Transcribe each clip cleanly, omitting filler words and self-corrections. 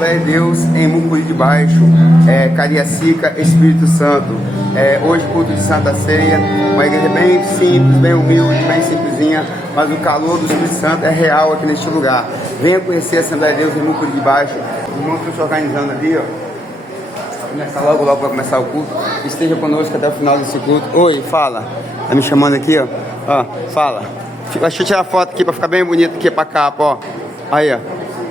Assembleia de Deus em Mucuri de Baixo, Cariacica, Espírito Santo. Hoje culto de Santa Ceia, uma igreja bem simples, bem humilde, bem simplesinha, mas o calor do Espírito Santo é real aqui neste lugar. Venha conhecer a Assembleia de Deus em Mucuri de Baixo. Os irmãos estão se organizando ali, ó. Começar logo vai começar o culto. Esteja conosco até o final desse culto. Oi, fala. Tá me chamando aqui, ó. Ó, fala. Deixa eu tirar a foto aqui pra ficar bem bonito aqui pra capa, ó. Aí, ó.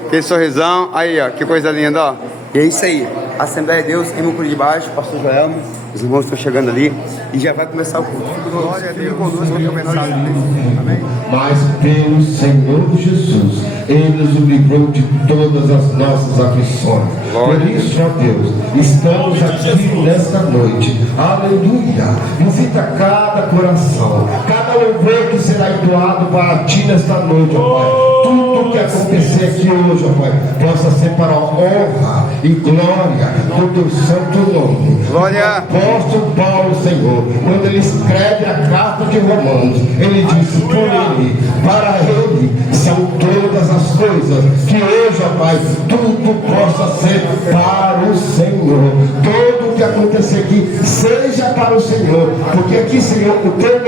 Aquele sorrisão. Aí, ó. Que coisa linda, ó. E é isso aí. Assembleia de Deus em Mucuri de Baixo, Pastor Joelmo. Os irmãos estão chegando ali e já vai começar o culto. Glória a Deus. Conosco até o mensagem. Amém. Mas pelo Senhor Jesus, Ele nos livrou de todas as nossas aflições. Por isso, ó Deus, estamos aqui nesta noite. Aleluia. Visita cada coração, cada louvor que será entoado para Ti nesta noite, ó Pai. Tudo que acontecer aqui hoje, ó Pai, possa ser para a honra e glória do Teu santo nome. Glória. O apóstolo Paulo, Senhor, quando ele escreve a carta de Romanos, ele diz: por ele, para ele, são todas as coisas, que hoje, ó Pai, tudo possa ser para o Senhor. Todo o que acontecer aqui, seja para o Senhor, porque aqui, Senhor, o Teu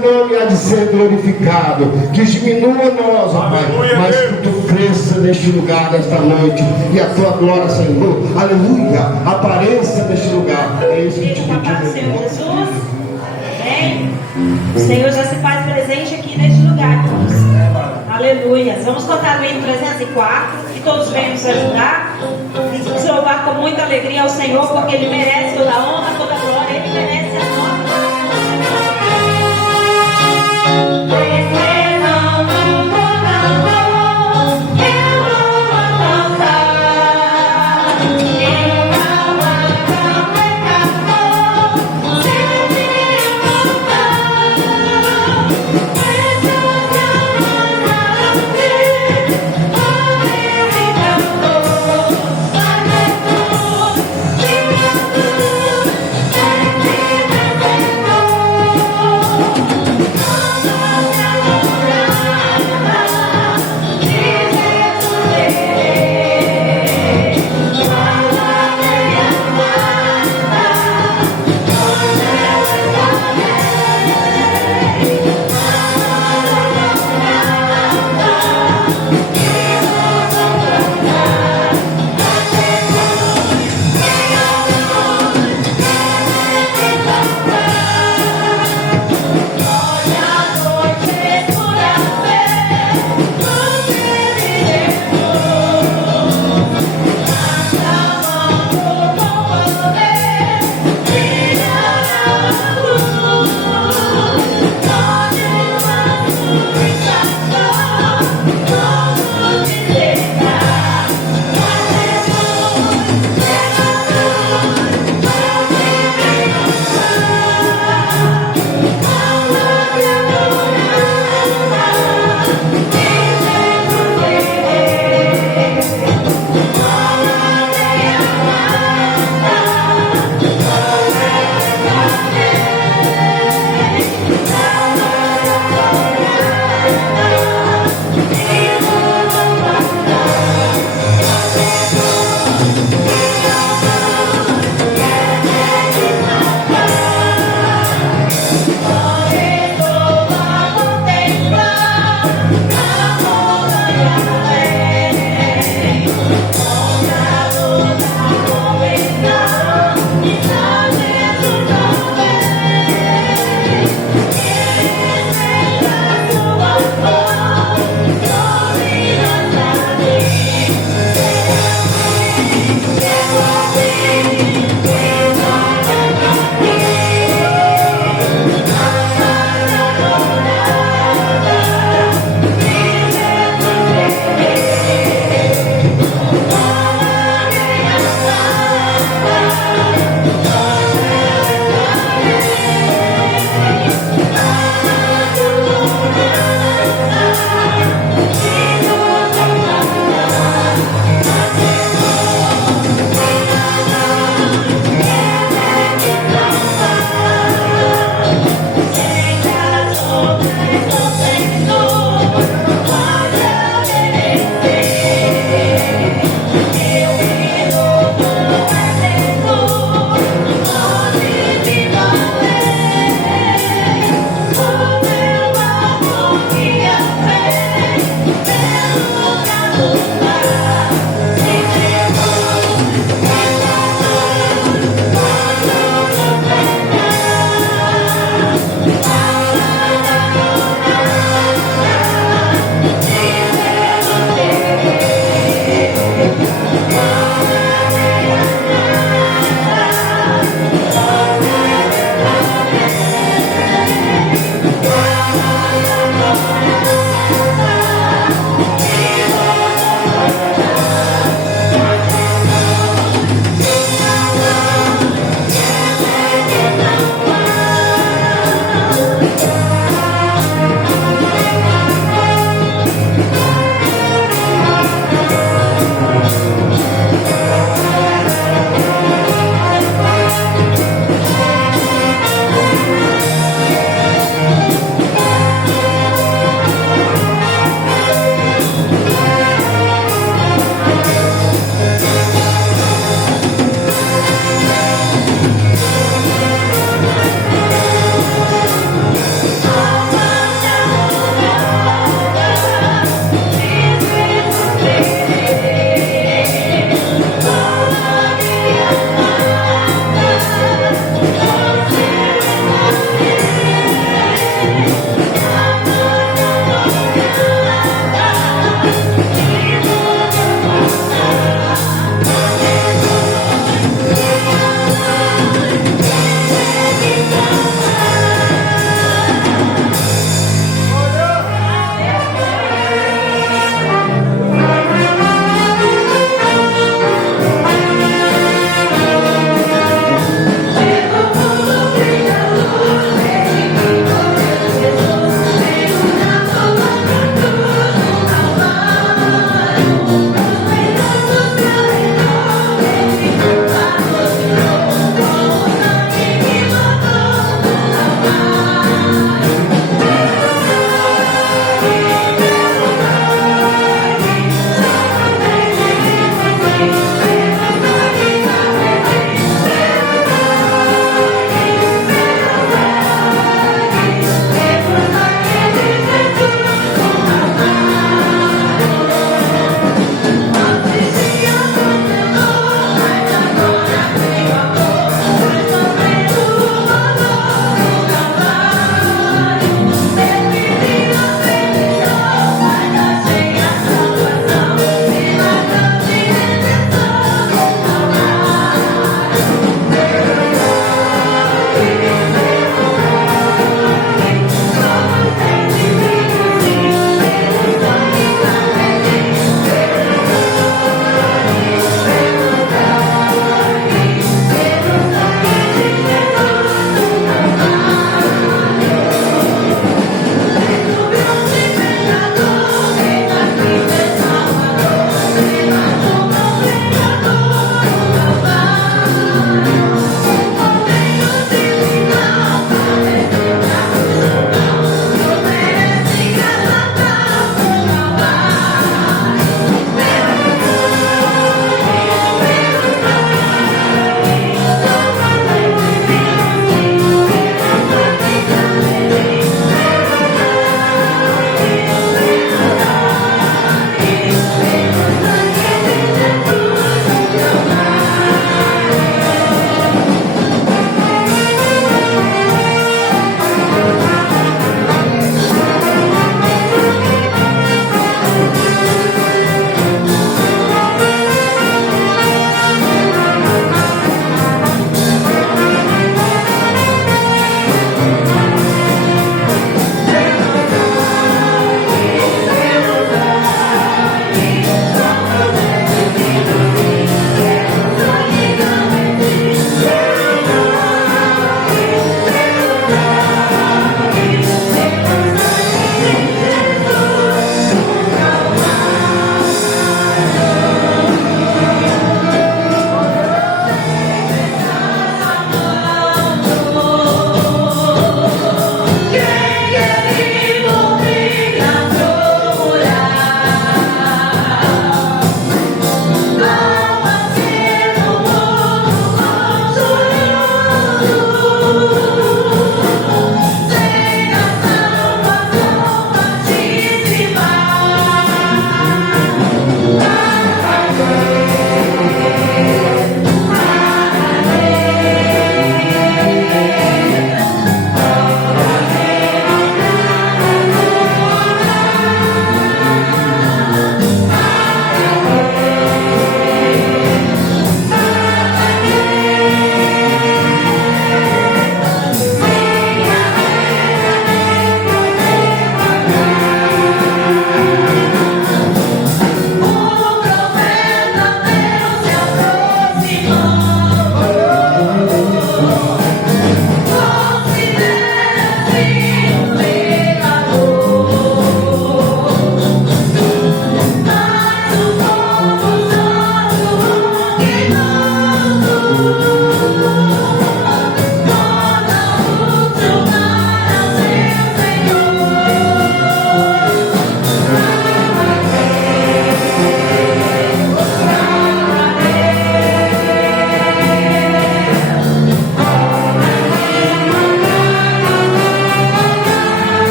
nome há de ser glorificado, que diminua nós, ó Pai, mas que Tu cresça neste lugar, nesta noite, e a Tua glória, Senhor, aleluia, apareça neste lugar. É isso que te pedimos, Senhor Jesus. Amém. O Senhor já se faz presente aqui neste lugar, irmãos. Aleluia. Vamos cantar o hino 304, que todos venham nos ajudar. Vamos louvar com muita alegria ao Senhor, porque Ele merece toda a honra, toda a glória. Ele merece a nossa. Thank you.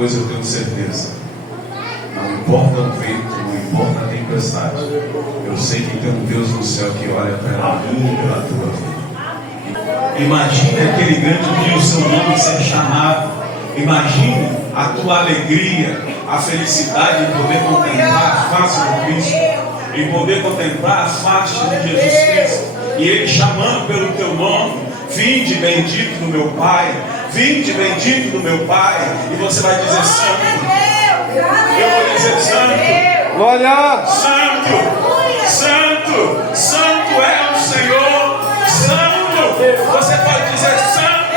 coisa eu tenho certeza: não importa o vento, não importa a tempestade, eu sei que tem um Deus no céu que olha pela minha e pela tua vida. Imagine aquele grande dia o seu nome ser chamado. Imagine a tua alegria, a felicidade em poder contemplar a face do Cristo, em poder contemplar a face de Jesus Cristo, e Ele chamando pelo teu nome: vinde bendito do meu Pai, vinde bendito do meu Pai. E você vai dizer: santo. Eu vou dizer: santo. Glória! Santo, santo, santo é o Senhor. Santo. Você pode dizer: santo,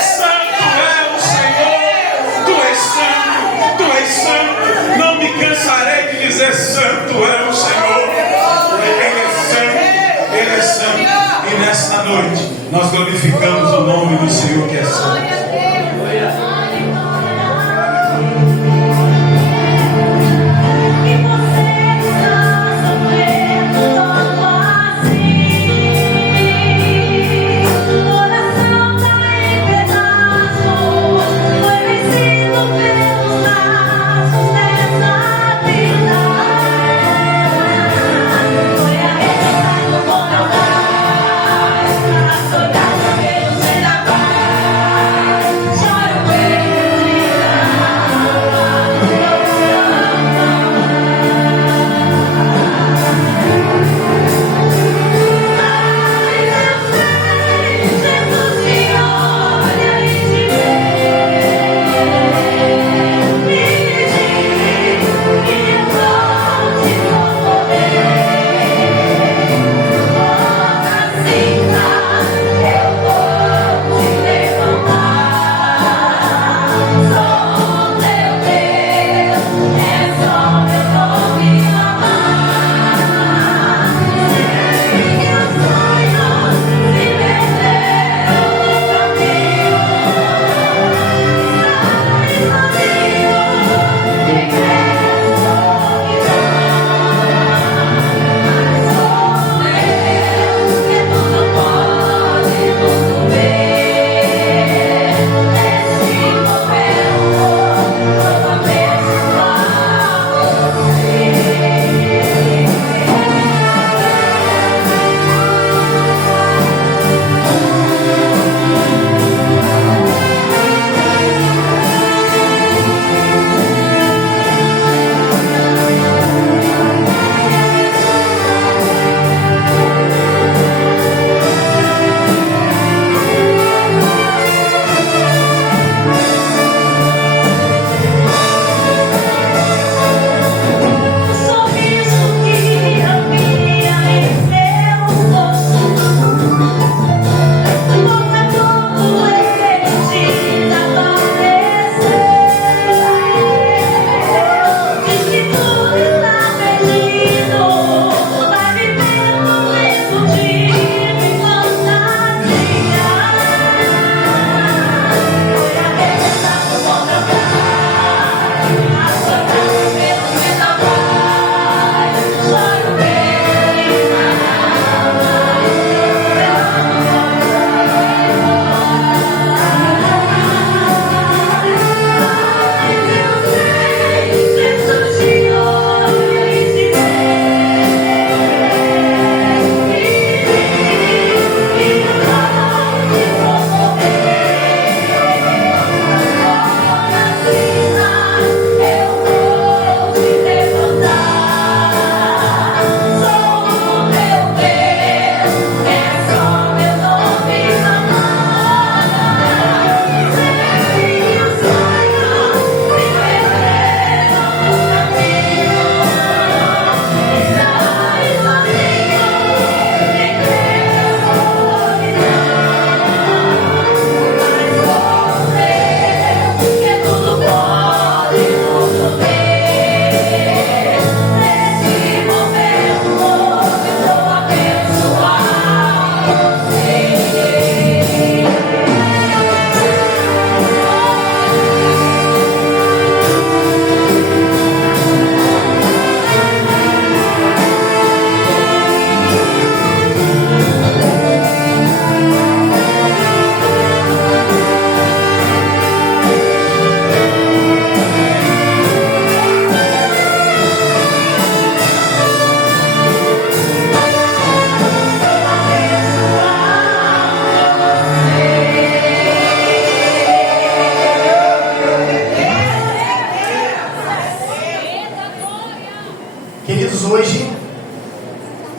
santo é o Senhor. Tu és santo, tu és santo. Não me cansarei de dizer: santo é o Senhor. Ele é santo, Ele é santo. E nesta noite nós glorificamos o nome do Senhor que é santo. Choro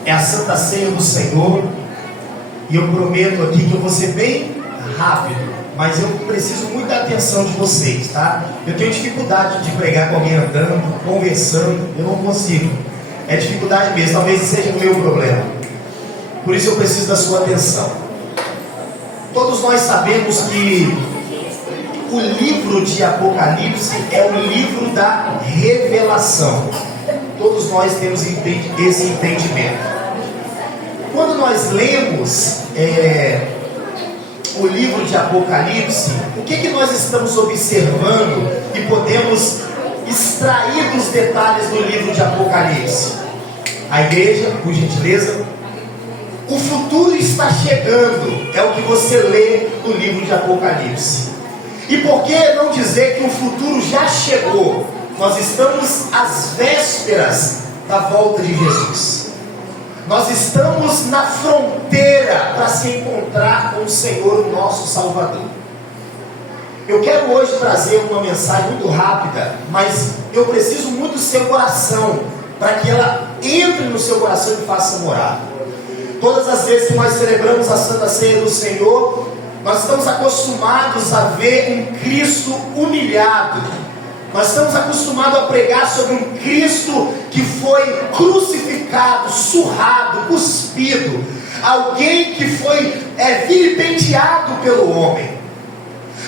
É a Santa Ceia do Senhor. E eu prometo aqui que eu vou ser bem rápido, mas eu preciso muito da atenção de vocês, tá? Eu tenho dificuldade de pregar com alguém andando, conversando, eu não consigo. É dificuldade mesmo, talvez seja o meu problema. Por isso eu preciso da sua atenção. Todos nós sabemos que o livro de Apocalipse é o livro da revelação. Todos nós temos esse entendimento. Quando nós lemos o livro de Apocalipse, o que nós estamos observando e podemos extrair dos detalhes do livro de Apocalipse? A igreja, por gentileza, o futuro está chegando, é o que você lê no livro de Apocalipse. E por que não dizer que o futuro já chegou? Nós estamos às vésperas da volta de Jesus. Nós estamos na fronteira para se encontrar com o Senhor, o nosso Salvador. Eu quero hoje trazer uma mensagem muito rápida, mas eu preciso muito do seu coração, para que ela entre no seu coração e faça morada. Todas as vezes que nós celebramos a Santa Ceia do Senhor, nós estamos acostumados a ver um Cristo humilhado. Nós estamos acostumados a pregar sobre um Cristo que foi crucificado, surrado, cuspido. Alguém que foi vilipendiado pelo homem.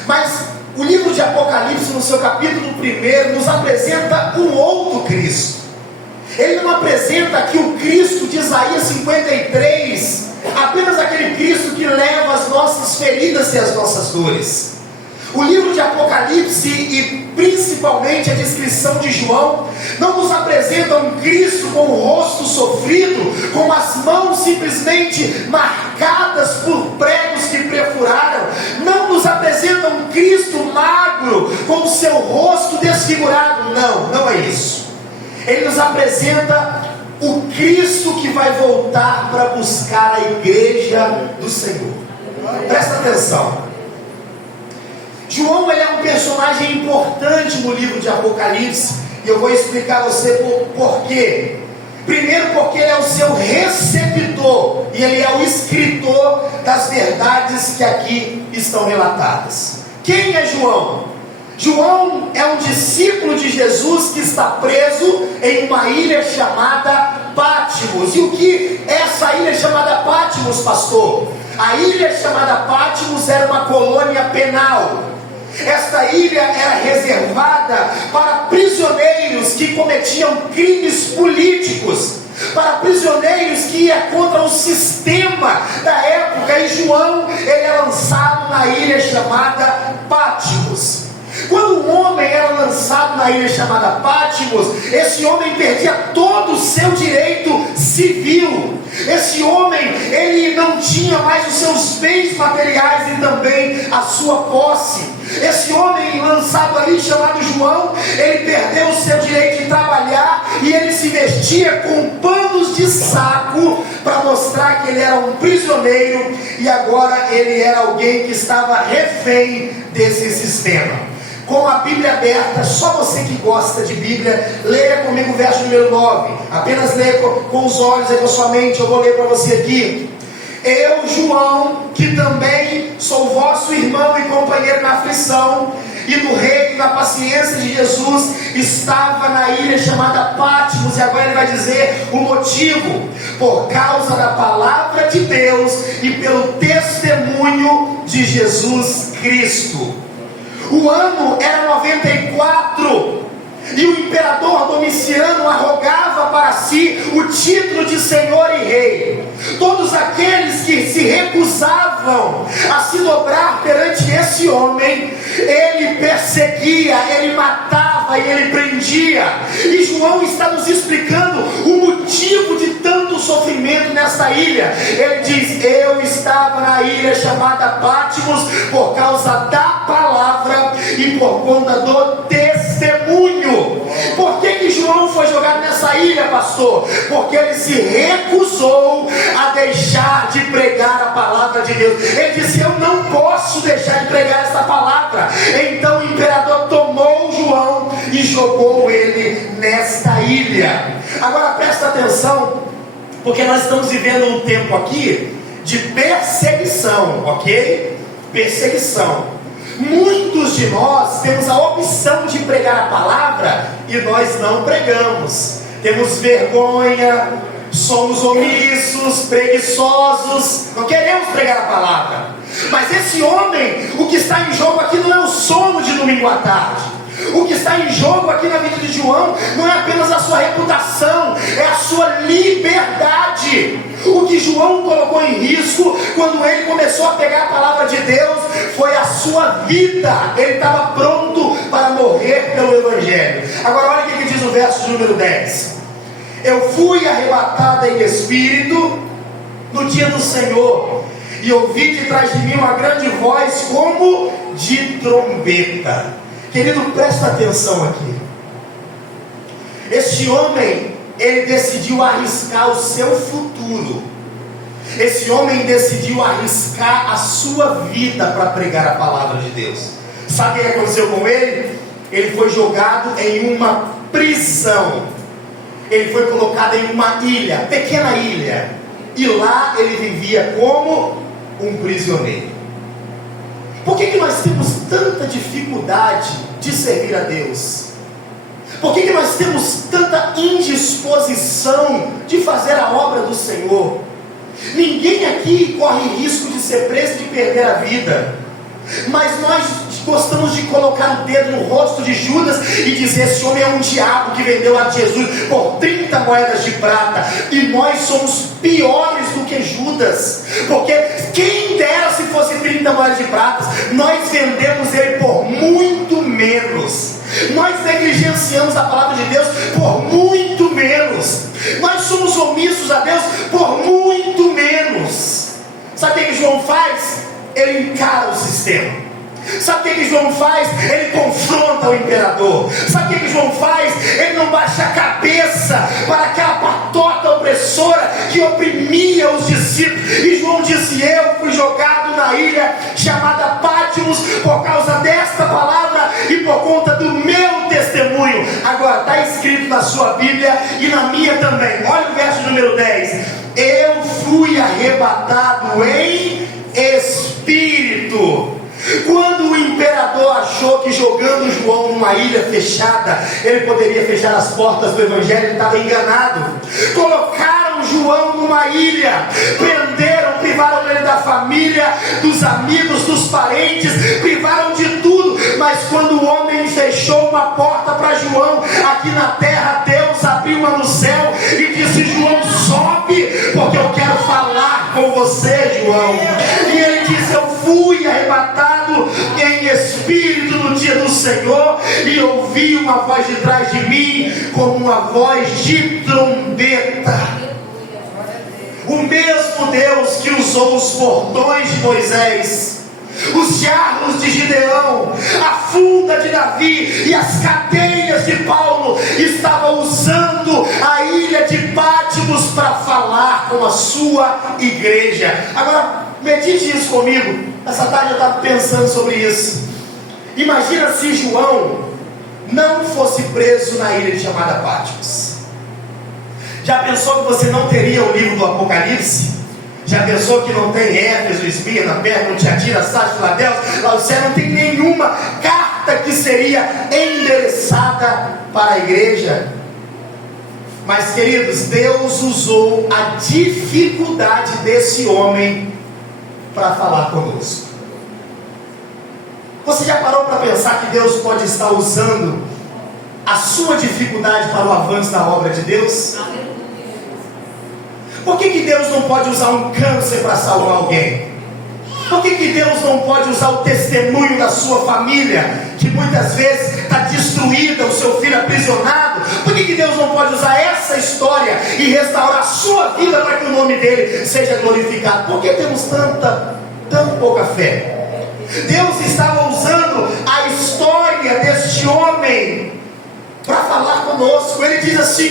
Mas o livro de Apocalipse, no seu capítulo 1, nos apresenta um outro Cristo. Ele não apresenta aqui o Cristo de Isaías 53, apenas aquele Cristo que leva as nossas feridas e as nossas dores. O livro de Apocalipse e principalmente a descrição de João não nos apresenta um Cristo com o rosto sofrido, com as mãos simplesmente marcadas por pregos que perfuraram. Não nos apresenta um Cristo magro, com o seu rosto desfigurado. Não é isso. Ele nos apresenta o Cristo que vai voltar para buscar a igreja do Senhor. Presta atenção. João, ele é um personagem importante no livro de Apocalipse, e eu vou explicar a você por quê. Primeiro, porque ele é o seu receptor, e ele é o escritor das verdades que aqui estão relatadas. Quem é João? João é um discípulo de Jesus que está preso em uma ilha chamada Pátimos. E o que é essa ilha chamada Pátimos, pastor? A ilha chamada Pátimos era uma colônia penal. Esta ilha era reservada para prisioneiros que cometiam crimes políticos, para prisioneiros que iam contra o sistema da época. E João, ele é lançado na ilha chamada Pátimos. Quando um homem era lançado na ilha chamada Pátimos, esse homem perdia todo o seu direito civil. Esse homem, ele não tinha mais os seus bens materiais e também a sua posse. Esse homem lançado ali, chamado João, ele perdeu o seu direito de trabalhar e ele se vestia com panos de saco para mostrar que ele era um prisioneiro e agora ele era alguém que estava refém desse sistema. Com a Bíblia aberta, só você que gosta de Bíblia, leia comigo o verso número 9. Apenas leia com os olhos aí com a sua mente. Eu vou ler para você aqui. Eu, João, que também sou vosso irmão e companheiro na aflição e no reino da paciência de Jesus, estava na ilha chamada Pátimos. E agora ele vai dizer o motivo: por causa da palavra de Deus e pelo testemunho de Jesus Cristo. O ano era 94 e o imperador Domiciano arrogava para si o título de Senhor e Rei. Todos aqueles que se recusavam a se dobrar perante esse homem, ele perseguia, ele matava e ele prendia. E João está nos explicando o motivo de tanto sofrimento nessa ilha. Ele diz: eu estava na ilha chamada Pátimos por causa da palavra e por conta do testemunho. Por que João foi jogado nessa ilha, pastor? Porque ele se recusou a deixar de pregar a palavra de Deus. Ele disse: eu não posso deixar de pregar essa palavra. Então o imperador tomou João e jogou ele nesta ilha. Agora presta atenção Porque nós estamos vivendo um tempo aqui de perseguição, ok? Perseguição. Muitos de nós temos a opção de pregar a palavra e nós não pregamos. Temos vergonha, somos omissos, preguiçosos, não queremos pregar a palavra. Mas esse homem, o que está em jogo aqui não é o sono de domingo à tarde. O que está em jogo aqui na vida de João não é apenas a sua reputação, é a sua liberdade. O que João colocou em risco quando ele começou a pegar a palavra de Deus foi a sua vida. Ele estava pronto para morrer pelo Evangelho. Agora olha o que diz o verso de número 10. Eu fui arrebatada em espírito no dia do Senhor, e ouvi de trás de mim uma grande voz como de trombeta. Querido, presta atenção aqui. Este homem, ele decidiu arriscar o seu futuro. Esse homem decidiu arriscar a sua vida para pregar a palavra de Deus. Sabe o que aconteceu com ele? Ele foi jogado em uma prisão. Ele foi colocado em uma ilha, pequena ilha. E lá ele vivia como um prisioneiro. Por que nós temos tanta dificuldade de servir a Deus? Por que nós temos tanta indisposição de fazer a obra do Senhor? Ninguém aqui corre risco de ser preso, de perder a vida. Mas nós gostamos de colocar o dedo no rosto de Judas e dizer: esse homem é um diabo que vendeu a Jesus por 30 moedas de prata. E nós somos piores do que Judas, porque quem dera se fosse 30 moedas de prata, nós vendemos ele por muito menos. Nós negligenciamos a palavra de Deus por muito menos. Nós somos omissos a Deus por muito menos. Sabe o que João faz? Ele encara o sistema. Sabe o que João faz? Ele confronta o imperador. Sabe o que João faz? Ele não baixa a cabeça para aquela patota opressora que oprimia os discípulos. E João disse: eu fui jogado na ilha chamada Patmos por causa desta palavra e por conta do meu testemunho. Agora está escrito na sua Bíblia e na minha também. Olha o verso número 10. Eu fui arrebatado em espírito. Quando o imperador achou que jogando João numa ilha fechada ele poderia fechar as portas do Evangelho, ele estava enganado. Colocaram João numa ilha, prenderam, privaram ele da família, dos amigos, dos parentes, privaram de tudo. Mas quando o homem fechou uma porta para João aqui na terra, Deus abriu uma no céu e disse: João, sobe, porque eu quero falar com você, João. E ele disse: eu fui arrebatado em espírito no dia do Senhor, e ouvi uma voz de trás de mim como uma voz de trombeta. O mesmo Deus que usou os bordões de Moisés, os jarros de Gideão, a funda de Davi e as cadeias de Paulo, estava usando a ilha de Patmos para falar com a sua igreja. Agora medite isso comigo. Essa tarde eu estava pensando sobre isso. Imagina se João não fosse preso na ilha chamada Patmos. Já pensou que você não teria o livro do Apocalipse? Já pensou que não tem Éfeso, espinha na perna, não te atira, Sardes, Filadélfia? Lá você não tem nenhuma carta que seria endereçada para a igreja. Mas, queridos, Deus usou a dificuldade desse homem para falar conosco. Você já parou para pensar que Deus pode estar usando a sua dificuldade para o avanço da obra de Deus? Por que Deus não pode usar um câncer para salvar alguém? Por que Deus não pode usar o testemunho da sua família, que muitas vezes está destruída, o seu filho aprisionado? Por que Deus não pode usar essa história e restaurar a sua vida para que o nome dele seja glorificado? Por que temos tão pouca fé? Deus estava usando a história deste homem para falar conosco. Ele diz assim,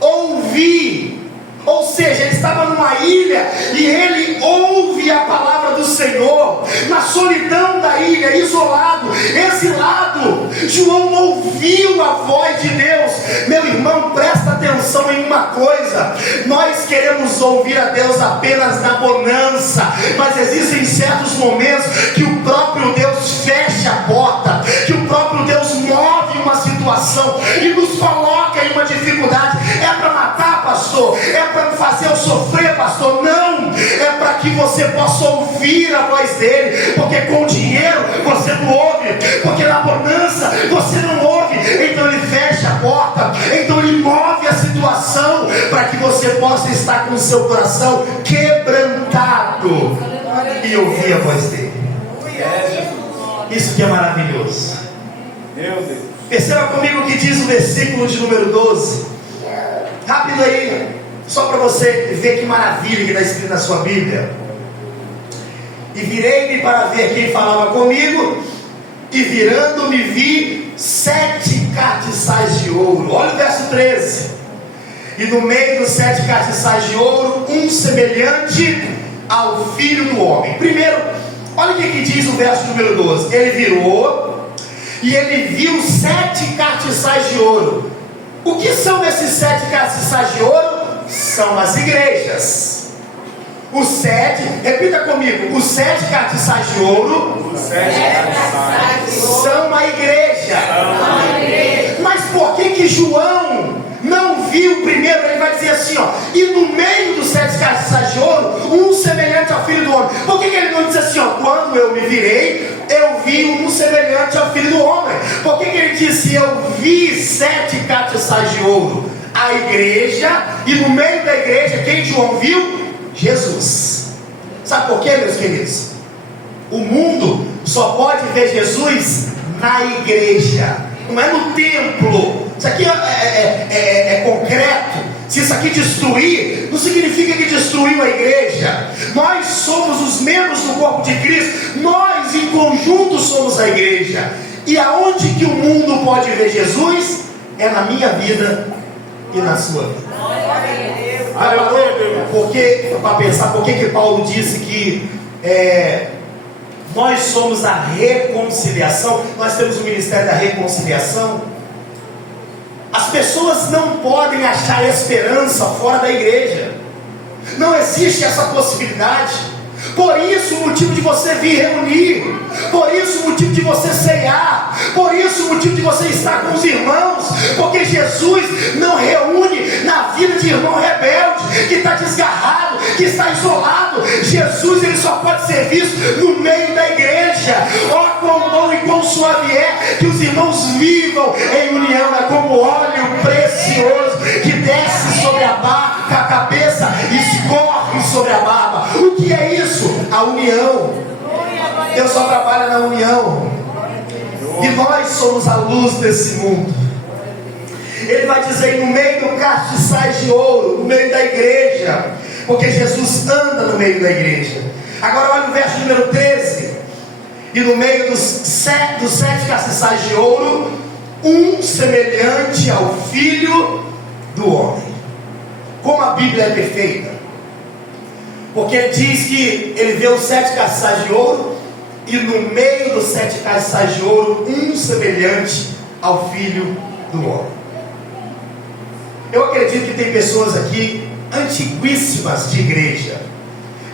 ouvi. Ou seja, ele estava numa ilha e ele ouve a palavra do Senhor, na solidão da ilha, isolado, exilado. João ouviu a voz de Deus. Meu irmão, presta atenção em uma coisa: nós queremos ouvir a Deus apenas na bonança, mas existem certos momentos que o próprio Deus fecha a porta, que o próprio Deus move uma situação e nos coloca em uma dificuldade. É para matar, pastor? É para me fazer eu sofrer, pastor? Não, é para que você possa ouvir a voz dele, porque com dinheiro você não ouve, porque na bonança você não ouve. Então ele fecha a porta, então ele move a situação para que você possa estar com o seu coração quebrantado e ouvir a voz dele. Isso que é maravilhoso. Perceba comigo o que diz o versículo de número 12. Rápido aí, só para você ver que maravilha que está escrito na sua Bíblia. E virei-me para ver quem falava comigo, e virando-me vi 7 castiçais de ouro. Olha o verso 13. E no meio dos 7 castiçais de ouro, um semelhante ao Filho do Homem. Primeiro, olha o que diz o verso número 12. Ele virou e ele viu 7 castiçais de ouro. O que são esses 7 castiçais de ouro? São as igrejas. Os 7, repita comigo, os 7 castiçais de ouro são a igreja. Mas por que João não viu primeiro? Ele vai dizer assim, ó, e no meio dos 7 castiçais de ouro, um semelhante ao Filho do Homem. Por que ele não diz assim, ó, quando eu me virei, eu vi um semelhante ao Filho do Homem? Por que ele disse, eu vi 7 castiçais de ouro? A igreja, e no meio da igreja, quem João viu? Jesus. Sabe por quê, meus queridos? O mundo só pode ver Jesus na igreja, não é no templo. Isso aqui é concreto. Se isso aqui destruir, não significa que destruiu a igreja. Nós somos os membros do corpo de Cristo. Nós em conjunto somos a igreja. E aonde que o mundo pode ver Jesus? É na minha vida e na sua vida. Porque, para pensar, por que Paulo disse que nós somos a reconciliação? Nós temos o ministério da reconciliação. As pessoas não podem achar esperança fora da igreja. Não existe essa possibilidade. Por isso o motivo de você vir reunir, por isso o motivo de você ceiar, por isso o motivo de você estar com os irmãos, porque Jesus não reúne na vida de irmão rebelde, que está desgarrado, que está isolado. Jesus, ele só pode ser visto no meio da igreja. Ó, quão bom e quão suave é que os irmãos vivam em união. É como óleo precioso que desce sobre a barca, a cabeça escorre sobre a barba. O que é isso? A união. Deus só trabalha na união. E nós somos a luz desse mundo. Ele vai dizer, no meio do castiçais de ouro, no meio da igreja, porque Jesus anda no meio da igreja. Agora olha o verso número 13. E no meio dos 7 castiçais de ouro, um semelhante ao Filho do Homem. Como a Bíblia é perfeita. Porque ele diz que ele vê os 7 castiçais de ouro, e no meio dos 7 castiçais de ouro, um semelhante ao Filho do Homem. Eu acredito que tem pessoas aqui antiguíssimas de igreja.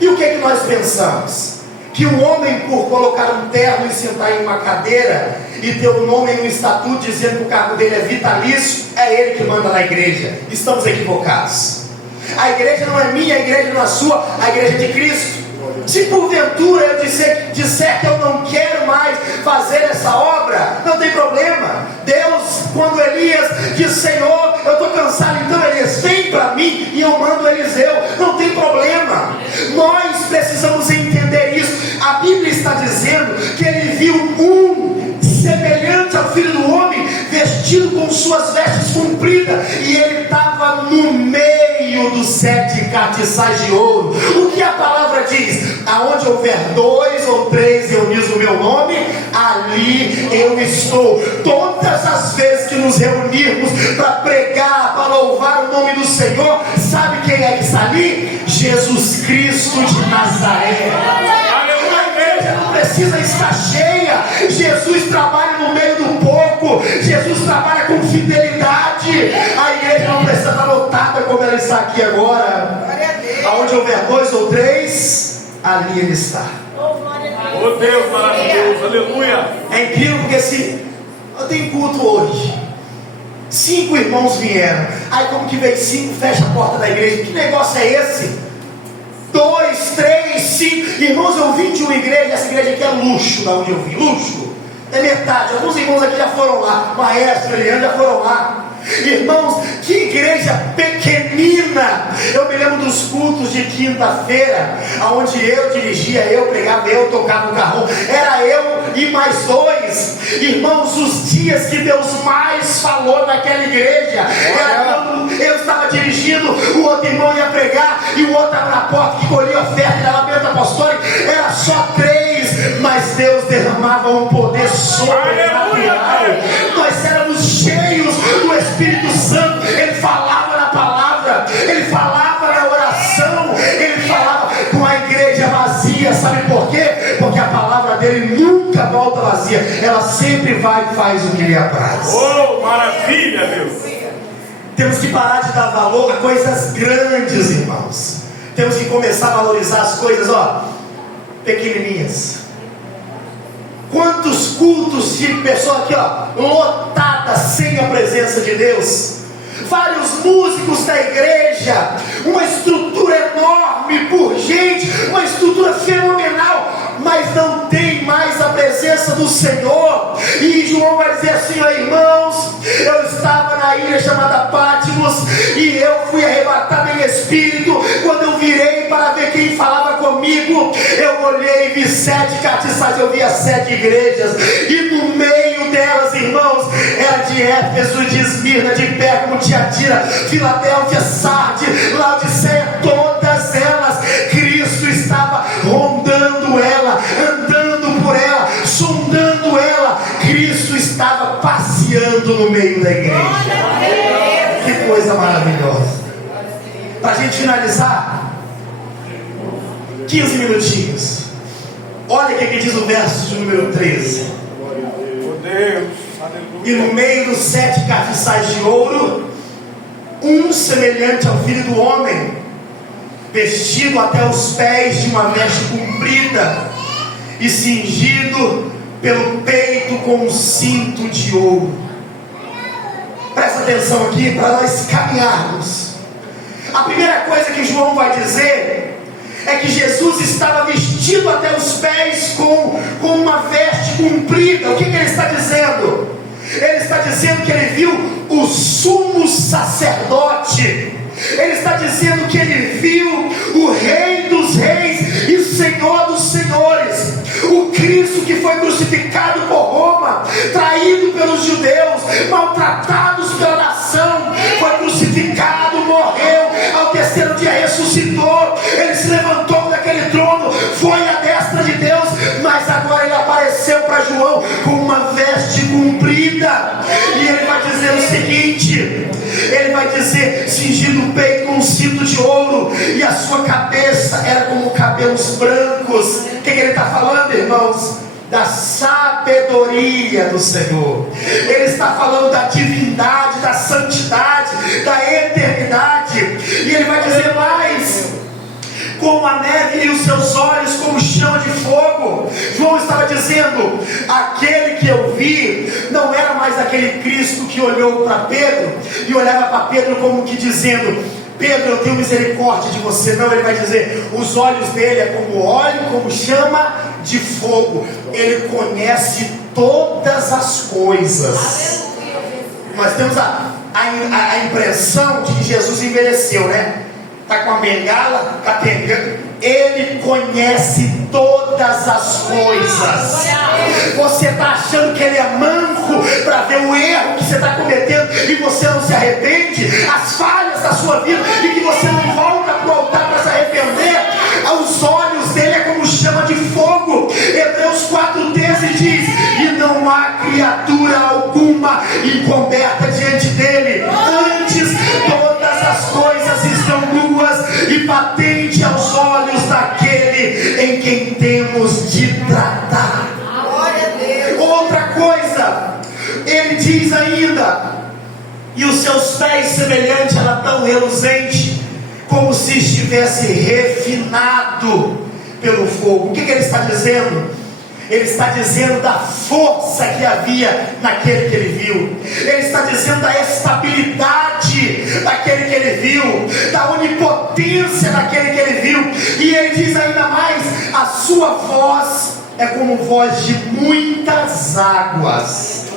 E o que é que nós pensamos? Que o homem, por colocar um terno e sentar em uma cadeira e ter o nome em um estatuto dizendo que o cargo dele é vitalício, é ele que manda na igreja. Estamos equivocados. A igreja não é minha, a igreja não é sua, a igreja é de Cristo. Se porventura eu disser que eu não quero mais fazer essa obra, não tem problema. Deus, quando Elias disse, Senhor, eu estou cansado, então Elias, vem para mim e eu mando Eliseu, não tem problema. Nós precisamos entender isso. A Bíblia está dizendo que ele viu um semelhante ao Filho do Homem, vestido com suas vestes compridas, e ele estava no meio meio dos 7 castiçais de ouro. O que a palavra diz? Aonde houver 2 ou 3 reunidos no meu nome, ali eu estou. Todas as vezes que nos reunirmos para pregar, para louvar o nome do Senhor, sabe quem é que está ali? Jesus Cristo de Nazaré. A igreja não precisa estar cheia. Jesus trabalha no meio do pouco. Jesus trabalha com fidelidade. A igreja não precisa estar lotada como ela está aqui agora. Aonde houver 2 ou 3, ali ele está. Oh Deus maravilhoso, aleluia. É incrível porque se eu tenho culto hoje, 5 irmãos vieram. Aí como que veio 5, fecha a porta da igreja. Que negócio é esse? 2, 3, 5 irmãos, eu vim de uma igreja. Essa igreja aqui é luxo, da onde eu vim, luxo. É metade, alguns irmãos aqui já foram lá. Maestro, Eliane já foram lá. Irmãos, que igreja pequenina. Eu me lembro dos cultos de quinta-feira, onde eu dirigia, eu pregava, eu tocava o carro. Era eu e mais 2. Irmãos, os dias que Deus mais falou naquela igreja era quando eu estava dirigindo, o outro irmão ia pregar e o outro estava na porta que colhia oferta da lamenta apostólica. Era só 3, mas Deus derramava um poder sobrenatural. Nós éramos cheios do Espírito Santo. Ele falava na palavra, ele falava na oração, ele falava com a igreja vazia. Sabe por quê? Porque a palavra dele nunca volta vazia. Ela sempre vai e faz o que lhe apraz. Oh, maravilha, Deus. Temos que parar de dar valor a coisas grandes, irmãos. Temos que começar a valorizar as coisas, pequenininhas. Quantos cultos de pessoa aqui, lotada, sem a presença de Deus. Vários músicos da igreja, uma estrutura enorme por gente, uma estrutura fenomenal, mas não tem mais a presença do Senhor. E João vai dizer assim: irmãos, eu estava na ilha chamada Patmos e eu fui arrebatado em espírito. Quando eu virei para ver quem falava comigo, eu olhei e vi 7 castiçais, eu vi as 7 igrejas, e no meio delas, irmãos, era de Éfeso, de Esmirna, de Pérgamo, Tiatira, Filadélfia, Sardes, Laodiceia, todas elas, Cristo estava rondando ela, andando por ela, sondando ela. Cristo estava passeando no meio da igreja. Que coisa maravilhosa. Para a gente finalizar, 15 minutinhos. Olha o que diz o verso de número 13. Oh Deus, aleluia. E no meio dos 7 castiçais de ouro, um semelhante ao Filho do Homem, vestido até os pés de uma veste comprida e cingido pelo peito com um cinto de ouro. Presta atenção aqui para nós caminharmos. A primeira coisa que João vai dizer é que Jesus estava vestido até os pés com uma veste comprida. O que ele está dizendo? Ele está dizendo que ele viu o sumo sacerdote. Ele está dizendo que ele viu o Rei dos Reis e o Senhor dos Senhores, o Cristo que foi crucificado por Roma, traído pelos judeus, maltratados pela nação, foi crucificado, morreu, ao 3º dia ressuscitou. Ele se levantou daquele trono, foi à destra de Deus, mas agora ele apareceu para João com uma veste comprida, e ele vai dizer o seguinte: ele vai dizer, cingido o peito com um cinto de ouro, e a sua cabeça era como cabelos brancos. O que ele está falando, irmãos? Da sabedoria do Senhor. Ele está falando da divindade, da santidade, da eternidade. E ele vai dizer mais: como a neve e os seus olhos como chama de fogo. João estava dizendo: aquele que eu vi não era mais aquele Cristo que olhou para Pedro e olhava para Pedro como que dizendo: Pedro, eu tenho misericórdia de você. Não, ele vai dizer: os olhos dele é como óleo, como chama de fogo. Ele conhece todas as coisas. Nós temos a impressão de que Jesus envelheceu, né? Está com a bengala, está pegando. Ele conhece todas as coisas. Você está achando que ele é manco para ver o erro que você está cometendo e você não se arrepende, as falhas da sua vida, e que você não volta para o altar para se arrepender? Os olhos dele é como chama de fogo. Hebreus 4,13 diz: e não há criatura alguma encoberta diante dele, antes todas as coisas estão nuas e patente aos olhos daquele em quem temos de tratar. Outra coisa, ele diz ainda: e os seus pés semelhante a latão reluzente, como se estivesse refinado pelo fogo. O que ele está dizendo? Ele está dizendo da força que havia naquele que ele viu. Ele está dizendo da estabilidade daquele que ele viu, da onipotência daquele que ele viu. E ele diz ainda mais: a sua voz é como voz de muitas águas.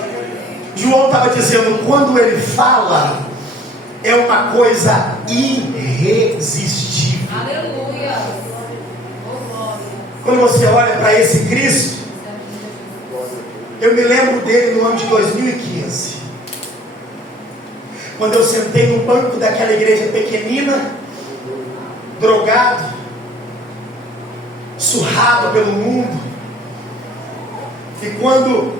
João estava dizendo, quando ele fala, é uma coisa irresistível. Aleluia. Quando você olha para esse Cristo, eu me lembro dele no ano de 2015, quando eu sentei no banco daquela igreja pequenina, drogado, surrado pelo mundo. E quando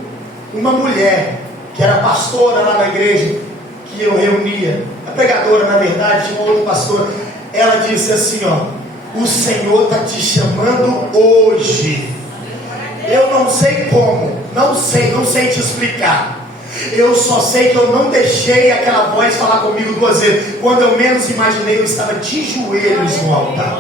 uma mulher, que era pastora lá na igreja que eu reunia, a pregadora na verdade, tinha uma outra pastora, ela disse assim: ó, o Senhor está te chamando hoje. Eu não sei como, não sei te explicar. Eu só sei que eu não deixei aquela voz falar comigo duas vezes. Quando eu menos imaginei, eu estava de joelhos no altar.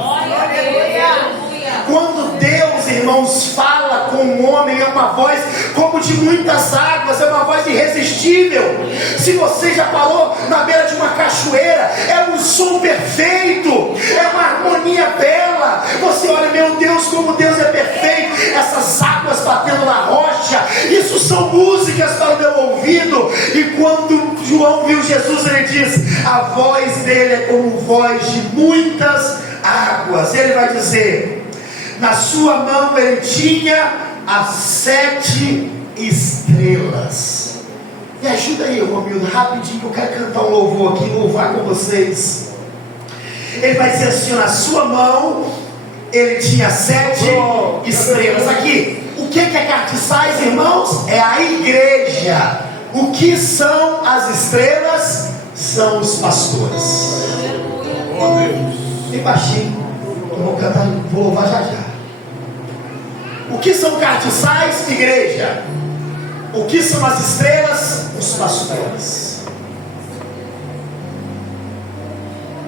Quando Deus, irmãos, fala com um homem, é uma voz como de muitas águas, é uma voz irresistível. Se você já parou na beira de uma cachoeira, é um som perfeito, é uma harmonia bela. Você olha, meu Deus, como Deus é perfeito. Essas águas batendo na rocha, isso são músicas para o meu ouvido. E quando João viu Jesus, ele diz: a voz dele é como voz de muitas águas. Ele vai dizer: na sua mão ele tinha as 7 estrelas. Me ajuda aí, Romildo, rapidinho, que eu quero cantar um louvor aqui, louvar com vocês. Ele vai dizer assim: na sua mão ele tinha 7 estrelas. Aqui, o que é cartiçais, irmãos? É a igreja. O que são as estrelas? São os pastores. Bem baixinho, eu vou cantar, vou louvar já já. O que são cartiçais? Igreja. O que são as estrelas? Os pastores.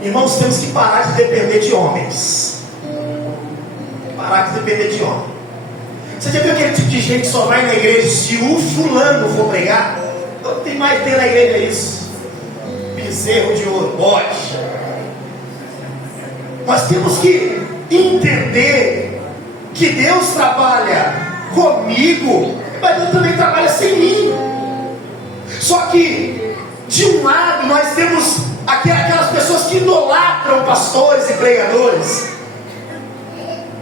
Irmãos, temos que parar de depender de homens. Parar de depender de homem. Você já viu aquele tipo de gente que só vai na igreja se o fulano for pregar? Não tem mais ter na igreja isso. Bezerro de ouro, bote. Nós temos que entender que Deus trabalha comigo, mas Deus também trabalha sem mim. Só que de um lado nós temos aquelas pessoas que idolatram pastores e pregadores,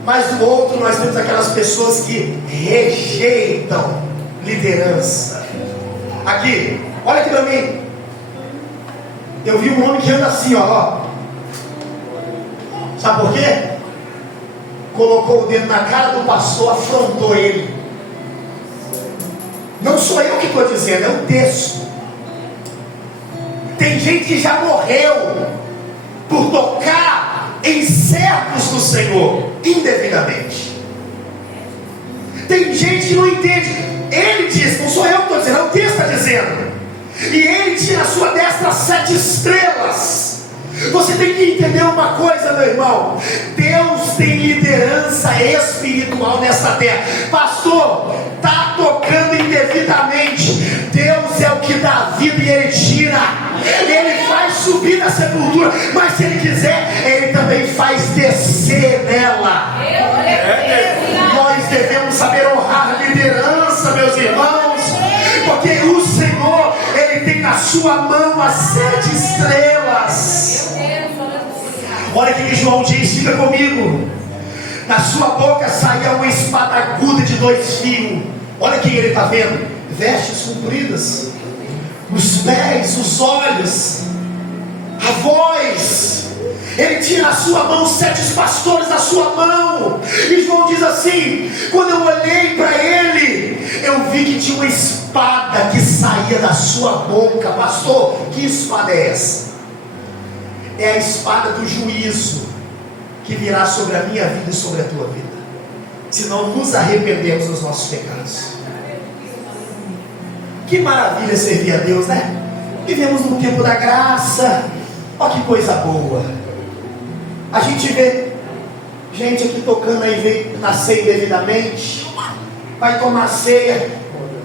mas do outro nós temos aquelas pessoas que rejeitam liderança. Aqui, olha aqui para mim. Eu vi um homem que anda assim, ó. Sabe por quê? Colocou o dedo na cara do pastor, afrontou ele. Não sou eu que estou dizendo, é o texto. Tem gente que já morreu por tocar em servos do Senhor indevidamente. Tem gente que não entende. Ele diz, não sou eu que estou dizendo, é o texto que está dizendo. E ele tira a sua destra 7 estrelas. Você tem que entender uma coisa, meu irmão. Deus tem liderança espiritual nessa terra. Pastor, está tocando indevidamente. Deus é o que dá vida e Ele tira. Ele faz subir na sepultura, mas se Ele quiser, Ele também faz descer nela. Nós devemos saber honrar a liderança, meus irmãos, porque o Senhor, Ele tem na sua mão as 7 estrelas. Olha o que João diz, fica comigo. Da sua boca saía uma espada aguda de 2 fios. Olha quem ele está vendo: vestes compridas, os pés, os olhos, a voz. Ele tinha na sua mão 7 pastores na sua mão. E João diz assim: quando eu olhei para ele, eu vi que tinha uma espada que saía da sua boca. Pastor, que espada é essa? É a espada do juízo que virá sobre a minha vida e sobre a tua vida, se não nos arrependermos dos nossos pecados. Que maravilha servir a Deus, né? Vivemos no tempo da graça. Olha que coisa boa. A gente vê gente aqui tocando aí, vem na ceia devidamente, vai tomar ceia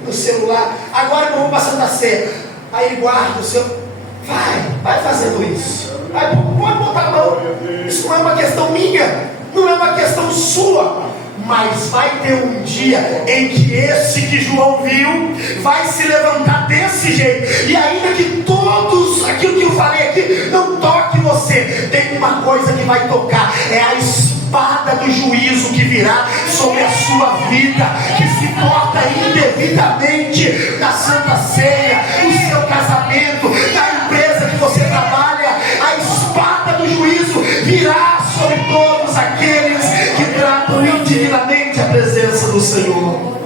no celular. Agora não vamos passando a ceia. Aí ele guarda o seu. Vai fazendo isso. Pode botar a mão. Isso não é uma questão minha, não é uma questão sua. Mas vai ter um dia em que esse que João viu vai se levantar desse jeito. E ainda que todos aquilo que eu falei aqui não toque você, tem uma coisa que vai tocar: é a espada do juízo que virá sobre a sua vida, que se porta indevidamente na Santa Ceia, no seu casamento, na empresa que você trabalha. A espada do juízo virá sobre todos aqueles que tratam indignamente a presença do Senhor.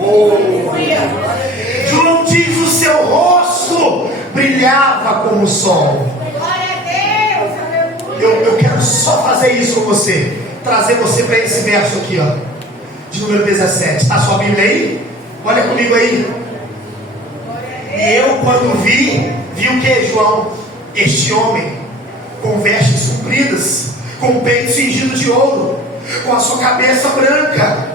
João diz: o seu rosto brilhava como o sol. Eu quero só fazer isso com você, trazer você para esse verso aqui, ó, de número 17. Está a sua Bíblia aí? Olha comigo aí. E eu, quando vi o que, João? Este homem com vestes compridas, com o peito cingido de ouro, com a sua cabeça branca,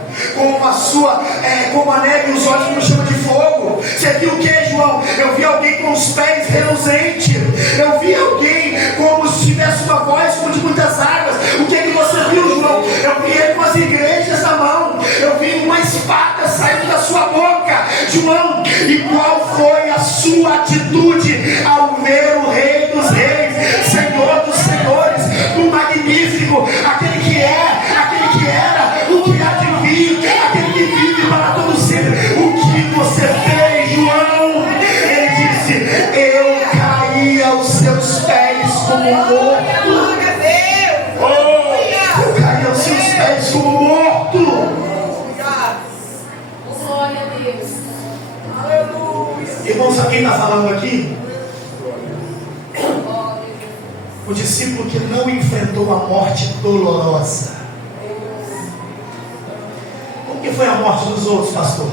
como a neve e os olhos como chama de fogo. Você viu o que, João? Eu vi alguém com os pés reluzentes. Eu vi alguém como se tivesse uma voz como de muitas águas. O que você viu, João? Eu vi ele com as igrejas na mão. Eu vi uma espada saindo da sua boca, João. E qual foi a sua atitude ao ver o Rei dos Reis, Senhor dos Senhores, o Magnífico, aquele que é, aquele que era, o que há de vir, aquele que vive para todo sempre? O que você fez, João? Ele disse: eu caí aos seus pés como morto. Eu caí aos seus pés como morto. Irmão, sabe quem está falando aqui? O discípulo que não enfrentou a morte dolorosa. Como que foi a morte dos outros, pastor?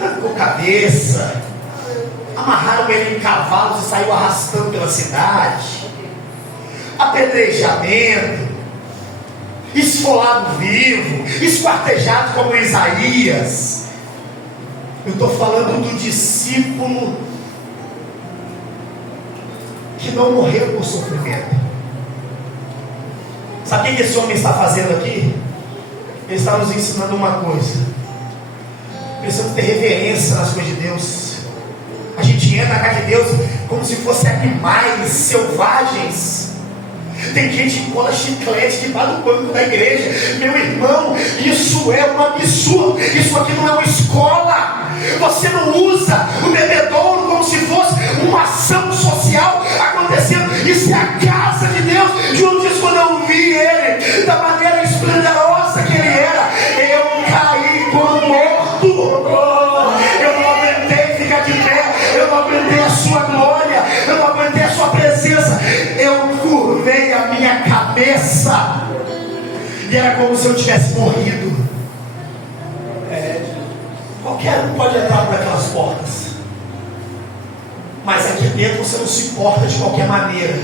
Arrancou cabeça, amarraram ele em cavalos e saiu arrastando pela cidade, apedrejamento, esfolado vivo, esquartejado como Isaías. Eu estou falando do discípulo que não morreu por sofrimento. Sabe o que esse homem está fazendo aqui? Ele está nos ensinando uma coisa: precisamos ter reverência nas coisas de Deus. A gente entra na casa de Deus como se fossem animais selvagens. Tem gente que cola chiclete debaixo do banco da igreja. Meu irmão, isso é um absurdo. Isso aqui não é uma escola. Você não usa o bebedouro como se fosse uma ação social acontecendo. Isso é a casa de Deus. João diz: quando eu vi ele da maneira esplendorosa que ele era, eu caí como morto. Eu não aguentei ficar de pé. Eu não aguentei a sua glória. Eu não aguentei a sua presença. Eu curvei a minha cabeça e era como se eu tivesse morrido. Qualquer um pode entrar por aquelas portas, mas aqui dentro você não se porta de qualquer maneira.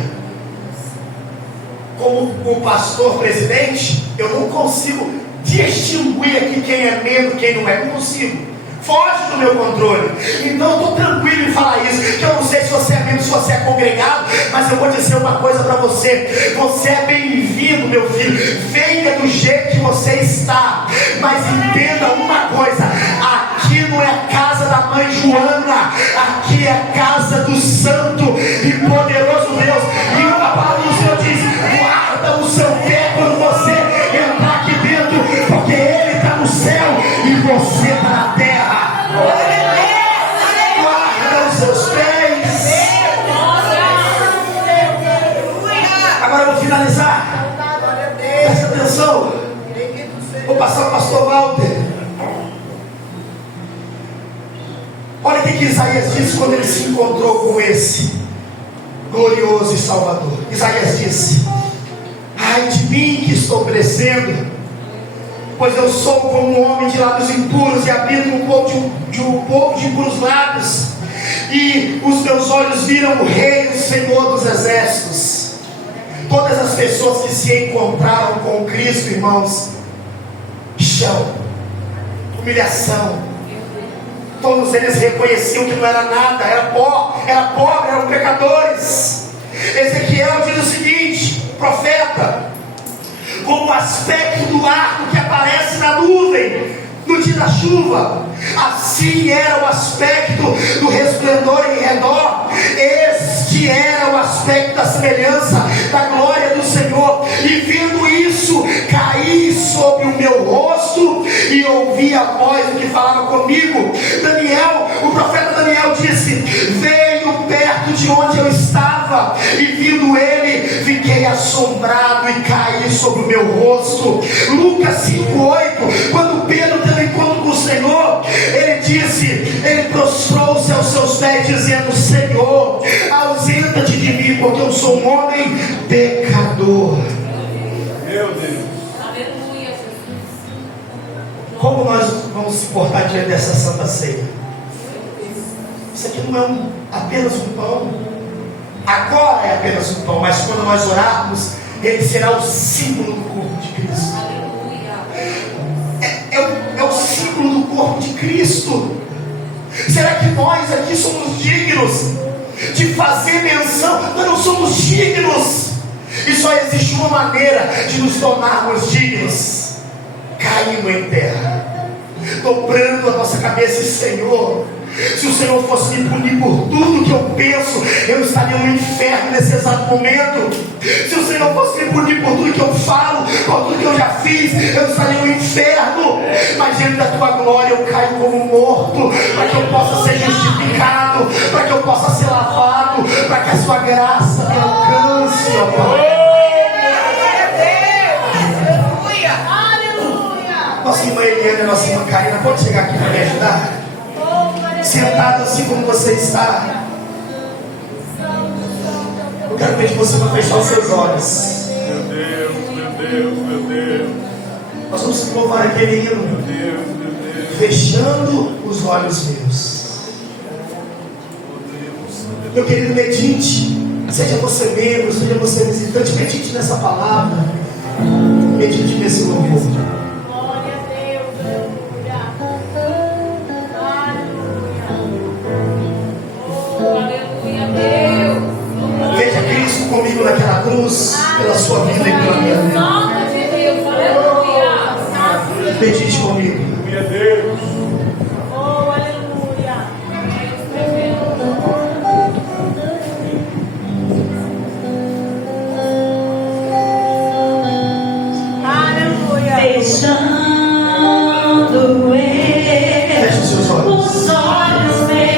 Como o pastor presidente, eu não consigo distinguir aqui quem é membro e quem não é. Não consigo. Foge do meu controle. Então eu estou tranquilo em falar isso. Que eu não sei se você é membro, se você é congregado, mas eu vou dizer uma coisa para você: você é bem-vindo, meu filho. Venha do jeito que você está, mas entenda uma coisa: aqui não é a casa da mãe Joana, aqui é a casa do santo e poderoso Deus. E uma palavra do Senhor diz: guarda o seu pé quando você entrar aqui dentro, porque Ele está no céu e você está na terra. Guarda os seus pés. Agora eu vou finalizar. Presta atenção. Vou passar ao pastor Walter. Olha o que Isaías disse quando ele se encontrou com esse glorioso e salvador. Isaías disse: ai de mim que estou perecendo, pois eu sou como um homem de lábios impuros e habito um povo de impuros lábios, e os meus olhos viram o Rei, o Senhor dos exércitos. Todas as pessoas que se encontraram com Cristo, irmãos, chão, humilhação. Todos eles reconheciam que não era nada, era pó, era pobre, eram pecadores. Ezequiel diz o seguinte, profeta: como o aspecto do arco que aparece na nuvem no dia da chuva, assim era o aspecto do resplendor em redor. Este era o aspecto da semelhança da glória do Senhor. E vendo isso, caí sobre o meu rosto e ouvi a voz do que falava comigo. Daniel, o profeta Daniel disse: veio perto de onde eu estava, e vindo ele, fiquei assombrado e caí sobre o meu rosto. Lucas 5:8, quando Pedro teve encontro com o Senhor, ele disse, ele prostrou-se aos seus pés, dizendo: Senhor, ausenta-te de mim, porque eu sou um homem pecador. Meu Deus. Aleluia. Como nós vamos se portar diante dessa Santa Ceia? Isso aqui não é apenas um pão. Agora é apenas um pão, mas quando nós orarmos, ele será o símbolo do corpo de Cristo. É o símbolo do corpo de Cristo. Será que nós aqui somos dignos de fazer menção? Nós não somos dignos. E só existe uma maneira de nos tornarmos dignos: caindo em terra, dobrando a nossa cabeça. E Senhor, se o Senhor fosse me punir por tudo que eu penso, eu estaria no inferno nesse exato momento. Se o Senhor fosse me punir por tudo que eu falo, por tudo que eu já fiz, eu estaria no inferno. Mas diante da tua glória eu caio como morto, para que eu possa ser justificado, para que eu possa ser lavado, para que a sua graça me alcance, ó Pai. Nossa irmã Eliana e nossa irmã Karina, pode chegar aqui para me ajudar? Sentado assim como você está, eu quero pedir você para fechar os seus olhos. Meu Deus, meu Deus, meu Deus. Nós vamos louvar aquele hino, Meu Deus, meu Deus. fechando os olhos meus. Meu querido, medite. Seja você membro, seja você visitante, medite nessa palavra, medite nesse louvor. Veja Cristo comigo naquela cruz, pela sua vida e pela minha vida. Medite comigo. Meu Deus. Fechando Feche os seus olhos. os olhos meus,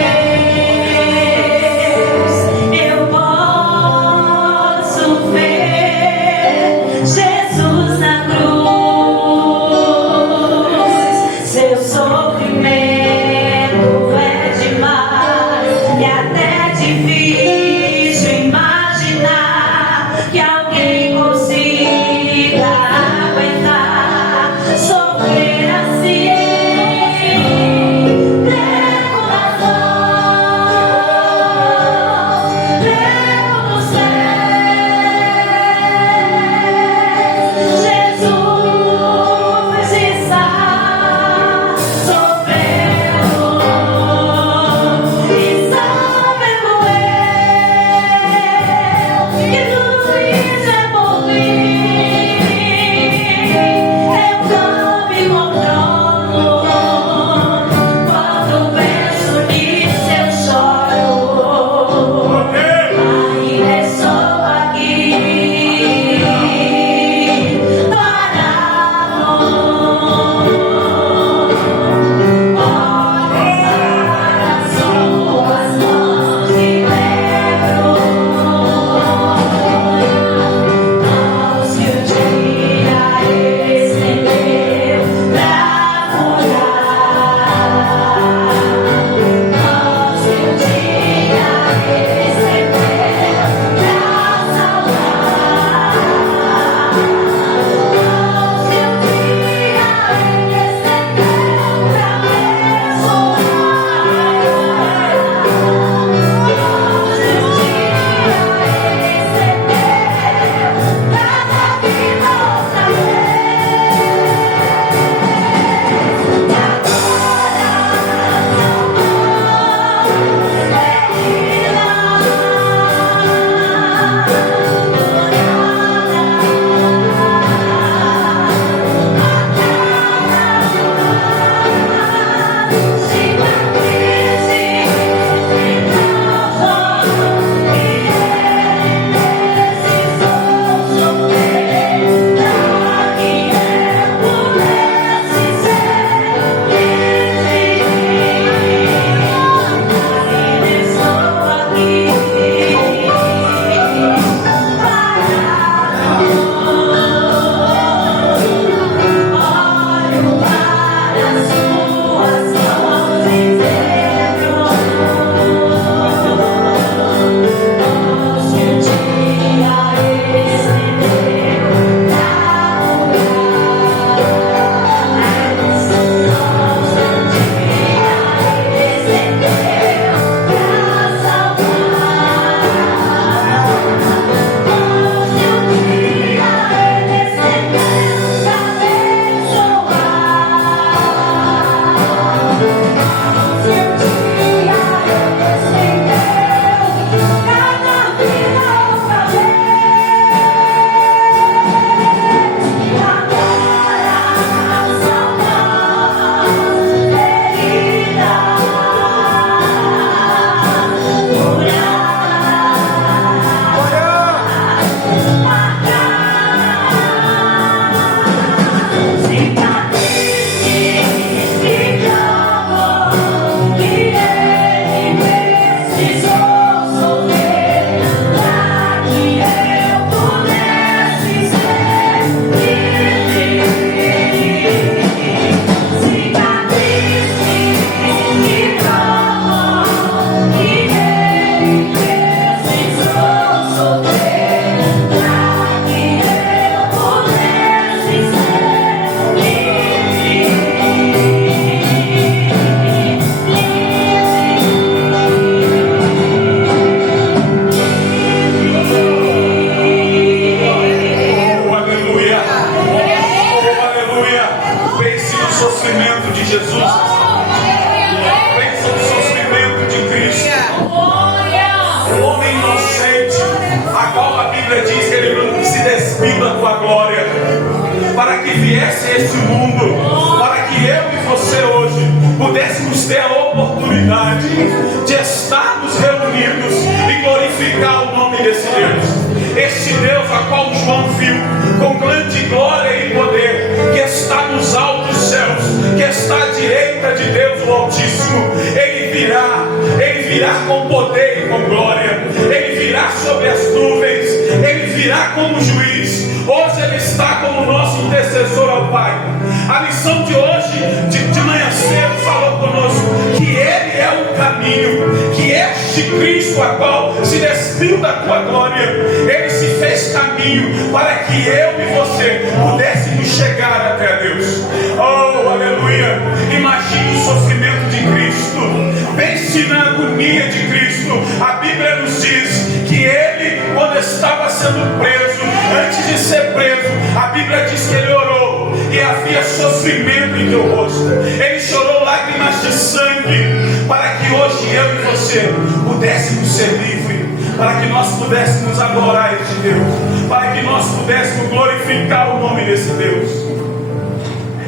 eu posso ver Jesus na cruz. Seu sofrimento é demais, é até difícil imaginar que alguém consiga aguentar. para que viesse a esse mundo, para que eu e você hoje pudéssemos ter a oportunidade de estarmos reunidos e glorificar o nome desse Deus. Este Deus a qual João viu com grande glória e poder, que está nos altos céus, que está à direita de Deus o Altíssimo. Ele virá com poder e com glória, ele virá sobre as nuvens, ele virá como juiz. Hoje ele está como nosso intercessor ao Pai. A lição de hoje, de manhã cedo, falou conosco que ele é o caminho, que este Cristo a qual se despiu da tua glória, ele se fez caminho para que eu e você pudéssemos chegar até a Deus. Oh, aleluia! Imagine o sofrimento de Cristo, pense na agonia de Cristo. A Bíblia nos diz que ele, quando estava sendo preso, antes de ser preso, a Bíblia diz que ele orou e havia sofrimento em teu rosto. Ele chorou lágrimas de sangue para que hoje eu e você pudéssemos ser livres, para que nós pudéssemos adorar este Deus, para que nós pudéssemos glorificar o nome desse Deus.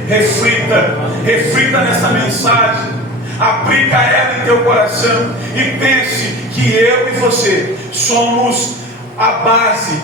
Reflita nessa mensagem, aplica ela em teu coração e pense que eu e você somos a base,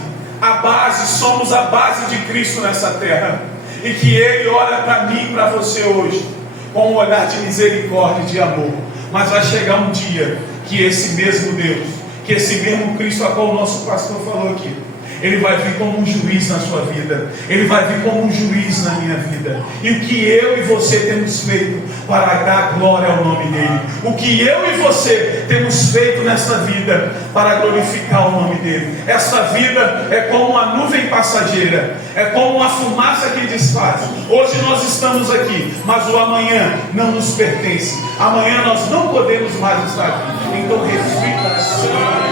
somos a base de Cristo nessa terra, e que Ele olha para mim e para você hoje com um olhar de misericórdia e de amor. Mas vai chegar um dia que esse mesmo Deus, que esse mesmo Cristo a qual o nosso pastor falou aqui, ele vai vir como um juiz na sua vida, ele vai vir como um juiz na minha vida. E o que eu e você temos feito para dar glória ao nome dele, o que eu e você temos feito nessa vida para glorificar o nome dele. Essa vida é como uma nuvem passageira, é como uma fumaça que desfaz. Hoje nós estamos aqui, mas o amanhã não nos pertence. Amanhã nós não podemos mais estar aqui. Então reflita nessa. Senhor.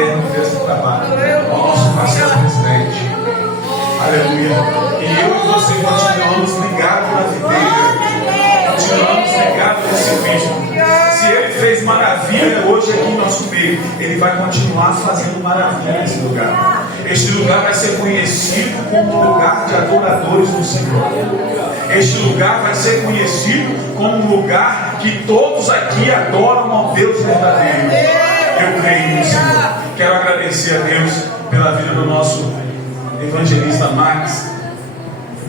eterno desse trabalho, ao nosso pastor presidente. Aleluia. E eu e você continuamos ligados na videira. Continuamos ligados nesse vídeo. Se ele fez maravilha hoje aqui em nosso meio, ele vai continuar fazendo maravilha nesse lugar. Este lugar vai ser conhecido como um lugar de adoradores do Senhor. Este lugar vai ser conhecido como um lugar que todos aqui adoram ao Deus verdadeiro. Eu creio no Senhor. Quero agradecer a Deus pela vida do nosso evangelista Marcos.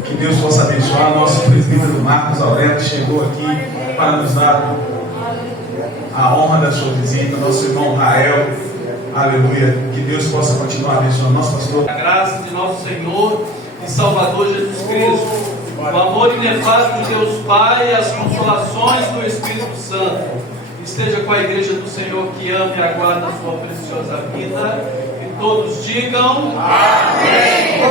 Que Deus possa abençoar. Nosso presbítero Marcos Aurélio chegou aqui para nos dar a honra da sua visita. Nosso irmão Rael. Aleluia. Que Deus possa continuar abençoando nosso pastor. A graça de nosso Senhor e Salvador Jesus Cristo, o amor inefável de Deus Pai e as consolações do Espírito Santo esteja com a igreja do Senhor que ama e aguarda a sua preciosa vida. E todos digam amém.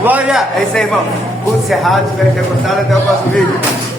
Glória! É isso aí, irmão. Culto encerrado. Espero que tenha gostado. Até o próximo vídeo.